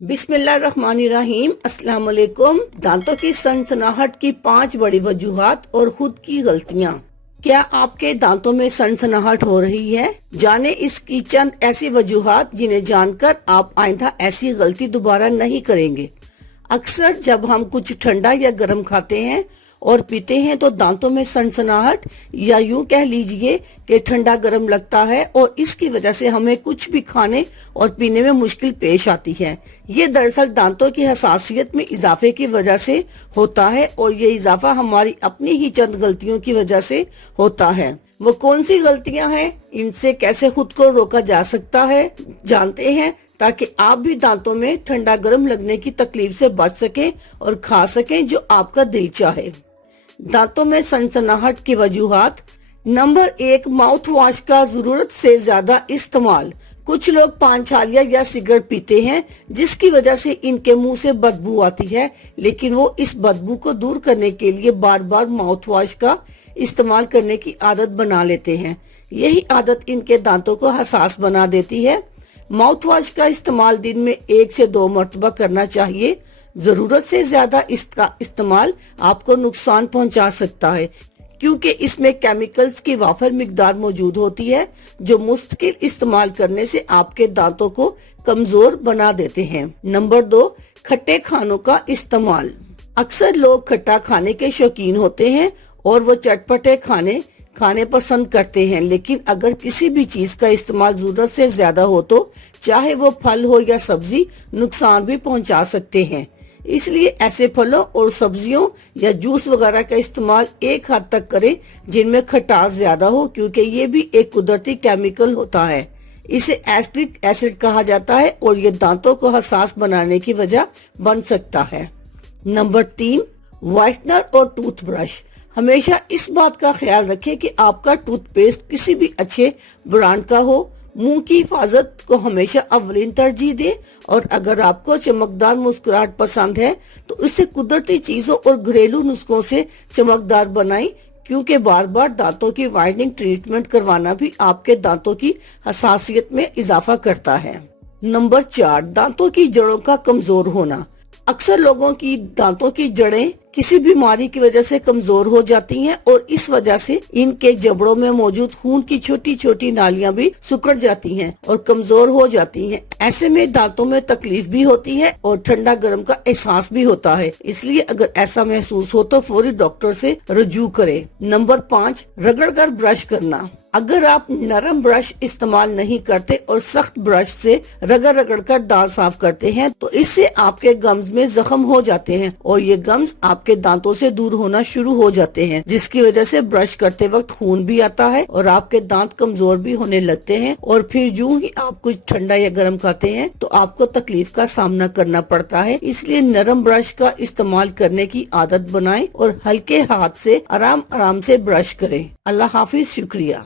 बिस्मिल्लाहिर्रहमानिर्रहीम। अस्सलाम वालेकुम। दांतों की सनसनाहट की 5 बड़ी वजूहात और खुद की गलतियां। क्या आपके दांतों में सनसनाहट हो रही है? जाने इसकी चंद ऐसी वजूहात जिन्हें जानकर आप आइंदा ऐसी गलती दोबारा नहीं करेंगे। अक्सर जब हम कुछ ठंडा या गर्म खाते हैं और पीते हैं तो दांतों में सनसनाहट या यूं कह लीजिए कि ठंडा गर्म लगता है और इसकी वजह से हमें कुछ भी खाने और पीने में मुश्किल पेश आती है। ये दरअसल दांतों की हसासियत में इजाफे की वजह से होता है और ये इजाफा हमारी अपनी ही चंद गलतियों की वजह से होता है। वो कौन सी गलतियां हैं, इनसे कैसे खुद को रोका जा सकता है, जानते हैं ताकि आप भी दांतों में ठंडा गर्म लगने की तकलीफ से बच सकें और खा सकें जो आपका दिल चाहे। दांतों में सनसनाहट की वजूहात। नंबर 1, माउथ वॉश का जरूरत से ज्यादा इस्तेमाल। कुछ लोग पान छालिया या सिगरेट पीते हैं जिसकी वजह से इनके मुंह से बदबू आती है, लेकिन वो इस बदबू को दूर करने के लिए बार बार माउथ वॉश का इस्तेमाल करने की आदत बना लेते हैं। यही आदत इनके दांतों को हसास बना देती है। माउथ वॉश का इस्तेमाल दिन में 1 से 2 मरतबा करना चाहिए। जरूरत से ज्यादा इसका इस्तेमाल आपको नुकसान पहुंचा सकता है क्योंकि इसमें केमिकल्स की वाफर मिकदार मौजूद होती है जो मुस्तकिल इस्तेमाल करने से आपके दांतों को कमजोर बना देते हैं। नंबर 2, खट्टे खानों का इस्तेमाल। अक्सर लोग खट्टा खाने के शौकीन होते हैं और वो चटपटे खाने पसंद करते हैं, लेकिन अगर किसी भी चीज का इस्तेमाल जरूरत से ज्यादा हो तो चाहे वो फल हो या सब्जी नुकसान भी पहुंचा सकते हैं। इसलिए ऐसे फलों और सब्जियों या जूस वगैरह का इस्तेमाल एक हद तक करें जिनमें खटास ज्यादा हो, क्योंकि ये भी एक कुदरती केमिकल होता है। इसे एसिटिक एसिड कहा जाता है और ये दांतों को हसास बनाने की वजह बन सकता है। नंबर 3, व्हाइटनर और टूथब्रश। हमेशा इस बात का ख्याल रखें कि आपका टूथपेस्ट किसी भी अच्छे ब्रांड का हो। मुंह की हिफाजत को हमेशा अव्वलीन तरजीह दें और अगर आपको चमकदार मुस्कुराहट पसंद है तो इसे कुदरती चीजों और घरेलू नुस्खों से चमकदार बनाएं, क्योंकि बार बार दांतों की वाइटनिंग ट्रीटमेंट करवाना भी आपके दांतों की हसासियत में इजाफा करता है। नंबर 4, दांतों की जड़ों का कमजोर होना। अक्सर लोगों की दांतों की जड़ें किसी बीमारी की वजह से कमजोर हो जाती हैं और इस वजह से इनके जबड़ों में मौजूद खून की छोटी छोटी नालियां भी सिकुड़ जाती हैं और कमजोर हो जाती हैं। ऐसे में दांतों में तकलीफ भी होती है और ठंडा गर्म का एहसास भी होता है। इसलिए अगर ऐसा महसूस हो तो फौरी डॉक्टर से रुजू करें। नंबर 5, रगड़ कर ब्रश करना। अगर आप नरम ब्रश इस्तेमाल नहीं करते और सख्त ब्रश से रगड़ कर दांत साफ करते हैं तो इससे आपके गम्स में जख्म हो जाते हैं और ये गम्स आपके दांतों से दूर होना शुरू हो जाते हैं, जिसकी वजह से ब्रश करते वक्त खून भी आता है और आपके दांत कमजोर भी होने लगते हैं और फिर यूं ही आप कुछ ठंडा या गर्म खाते हैं तो आपको तकलीफ का सामना करना पड़ता है। इसलिए नरम ब्रश का इस्तेमाल करने की आदत बनाएं और हल्के हाथ से आराम से ब्रश करें। अल्लाह हाफिज। शुक्रिया।